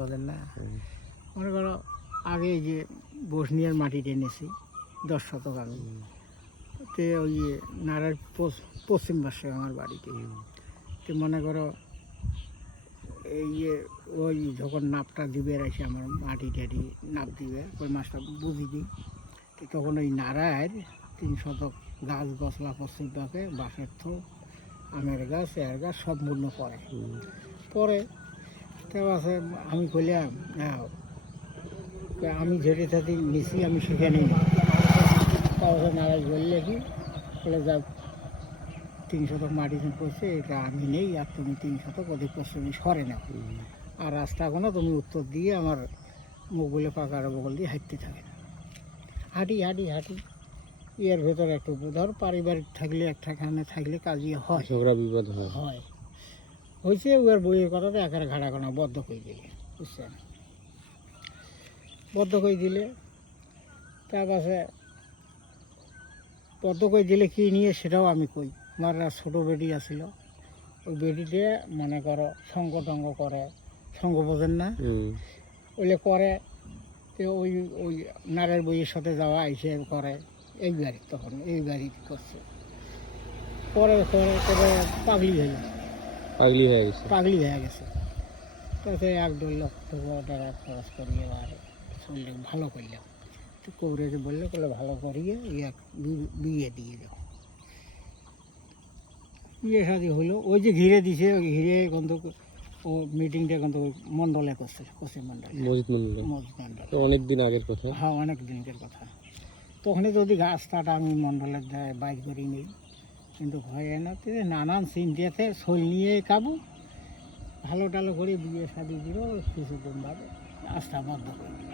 বোঝেন না। মনে করো আগে এই যে বসনিয়ার মাটি টেনেছি 10 শতক আমি, তো ওই নারার পশ্চিম পাশে আমার বাড়িতে। তো মনে করো এই যে ওই যখন নাপটা দিবে এসে আমার মাটি টাটি নাপ দিবে, ওই মাছটা বুঝি দিই, তো তখন ওই নারায়ের 3 শতক গাছ গছলা পশ্চিম পাকে বাঁশের থো আমের গাছ এর গাছ সম্পূর্ণ পরে পরে তো আছে। আমি কইলাম আমি যেতে থাকি নিছি আমি সেখানেই তারপরে নারাজ বললে কি বলে যা 3 শতক মাটি করছে এটা আমি নেই, আর তুমি 3 শতক অধিক পশ্চিমে সরে নাও, আর রাস্তা কোনো তুমি উত্তর দিয়ে আমার মুখ বলে পাকার বগল দিয়ে হাঁটতে থাকে। হাঁটি হাঁটি হাঁটি এর ভেতরে একটু ধর পারিবারিক থাকলে একটাখানে থাকলে কাজই হয়, ঝগড়া বিবাদ হয় হয়েছে। ওর বইয়ের কথাতে একের ঘাড়া কোনা বদ্ধ করে দিলে, বুঝছেন, বদ্ধ করে দিলে। তার কাছে বদ্ধ করে দিলে কী নিয়ে সেটাও আমি কই। আমার ছোটো বেটি আসছিল, ওই বেটিতে মনে করো সঙ্গ টঙ্গ করে, সঙ্গ বোঝেন না, ওইলে করে। তো ওই ওই নারের বইয়ের সাথে যাওয়া আইসে করে এই বাড়ি, তখন এই বাড়ি করছে। পরে করে করে পাগলি হয়ে গেছে। তাতে 1-1.5 লক্ষ টাকা খরচ করিয়ে আর চললে ভালো করলাম। তো কৌরেছে বললে ভালো করিয়ে বিয়ে দিয়ে দাও। বিয়ে শাদি হলো, ওই যে ঘিরে দিছে, ওই ঘিরে কিন্তু ও মিটিংটা কিন্তু মণ্ডলে করছে, পশ্চিম মণ্ডলে, মসজিদ মণ্ডলে। অনেক দিন আগের কথা। হ্যাঁ, অনেক দিনের কথা। তখনই যদি গাছটাটা আমি মণ্ডলের বাইর করি নিই, কিন্তু হয় না। নানান চিন্তাতে শৈল নিয়ে কাবু ভালো টালো করে বিয়ে শাদি দিল। কিছুদিন বাদে আস্থা বন্ধ করে দিল।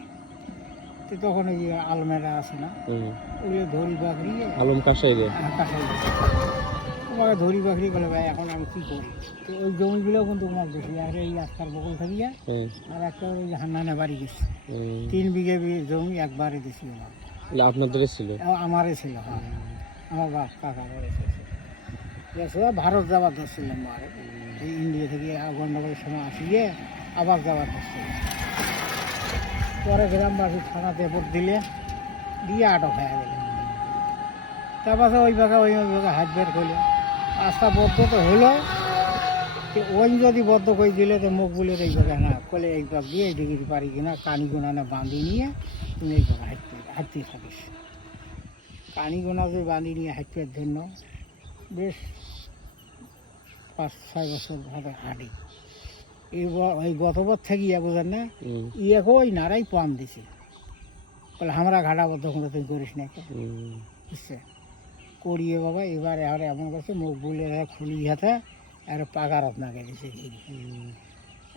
তো তখন ওই আলমেরা আছে না, ওগুলো ধরি বাকরি আলম কাসাই তোমাকে ধরি বাকরি বলে ভাই এখন আমি কী করি। তো ওই জমিগুলো কিন্তু তোমার বেশি, আর এই রাস্তার বগল থাকিয়া আর একটা ওই হান্নানে বাড়ি গেছে 3 বিঘে জমি একবারে দিয়েছিল। আপনাদের ছিল? আমারই ছিল, হ্যাঁ, আমার বাপ কাকা করেছে। ভারত যাবার ধরছিলাম, আর এই ইন্ডিয়া থেকে গন্ডগোলের সময় আসিয়ে আবার যাবার ধরছিলাম। পরে গ্রামবাসী থানাতে ভোট দিলে দিয়ে আটক হয়ে গেল। তারপরে ওই ভাগে হাত বের করলো, রাস্তা বদ্ধ তো হলো। ওই যদি বদ্ধ করে দিলে তো মুখ বলে এই ভাগে না করলে এই ভাগ দিয়ে এই ডিগ্রি পারি কিনা কানি গোনানে বাঁধি নিয়ে তুমি এই ভাগে হাঁটতে থাকিস। কানি গোনা যে বাঁধি নিয়ে হাঁটতে জন্য বেশ 5-6 বছর ভাবে হাঁটি। এই গতবার থেকে বোঝেন না, ইয়াকেও ওই নারাই পাম দিছি বলে আমরা ঘাটাবদ্ধ কোনো তুই করিস না, বুঝছে, করিয়ে বাবা। এবার এমন করছে মুখ বলে খুলি হাতে আর পাকার আপনাকে দিছে ঘিরে।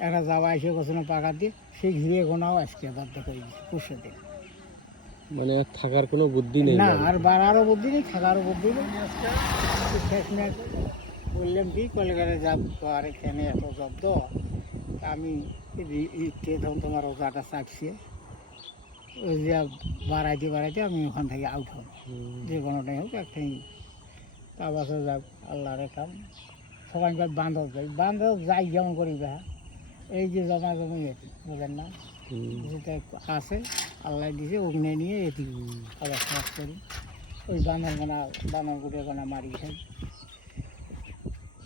একটা যাওয়া এসে করছে না পাকার দিয়ে, সেই ঘিরে গোনাও আজকে বদ্ধ করে দিচ্ছে 25 দিন। মানে আর থাকার কোনো বুদ্ধি নেই না, আর বাড়ারও বুদ্ধি নেই, থাকারও বুদ্ধি নেই। শেষ মেয়ে বললাম কি কলকাতায় যাব তো, আর এখানে এত জব্দ। আমি তখন তোমার ওজাটা চাকছে, ওই যে বাড়াইতে আমি ওখান থেকে আউট হব, যে কোনোটাই হোক একটাই। তারপরে যাক আল্লাহর কাম, সবাই বান্ধব যাই যেমন করি বা এই যে জমা জমি এটি বোঝেন না, যেটা আছে আল্লাহ দিছে ওখানে নিয়ে এটি আবার চাষ করি। ওই বানর গুটে গোনা মারি খাই।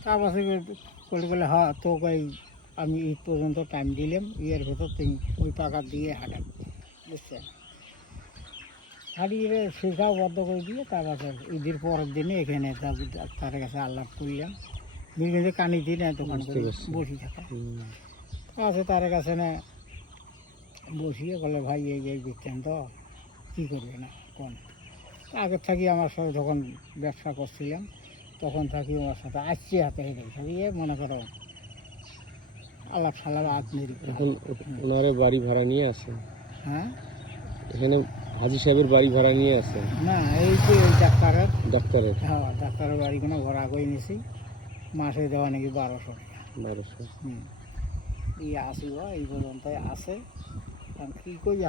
তারপরে বলে হ্যাঁ তোকে ওই আমি ঈদ পর্যন্ত টাইম দিলাম, ইয়ের ভেতর তুমি ওই পাকার দিয়ে হাঁটান, বুঝছেন। হাঁটিয়ে শেখাও বদ্ধ করে দিয়ে তারপর ঈদের পরের দিনে এখানে তার কাছে আল্লাহ করলাম। বিল্ডিংয়ে কানি দিই না, দোকান করে বসে থাকা আছে তার কাছে না, বসিয়ে বলে ভাই এই দিচ্ছেন তো কী করবে না কোন। আগের থাকি আমার সাথে যখন ব্যবসা করছিলাম তখন থাকি আমার সাথে আসছে হাতে হেঁটে থাকি, মনে করো আল্লাহ সালার হাত মেরি। এখন ওনারে বাড়ি ভাড়া নিয়ে আছে? হ্যাঁ, এখানে হাজি সাহেবের বাড়ি ভাড়া নিয়ে আছে না, এই যে ওই ডাক্তারের হ্যাঁ ডাক্তারের বাড়ি কোনো ভাড়া করে নিয়েছি, মাসে দেওয়া নাকি 1200 টাকা। এই আসিব এই পর্যন্ত আছে, কী করি।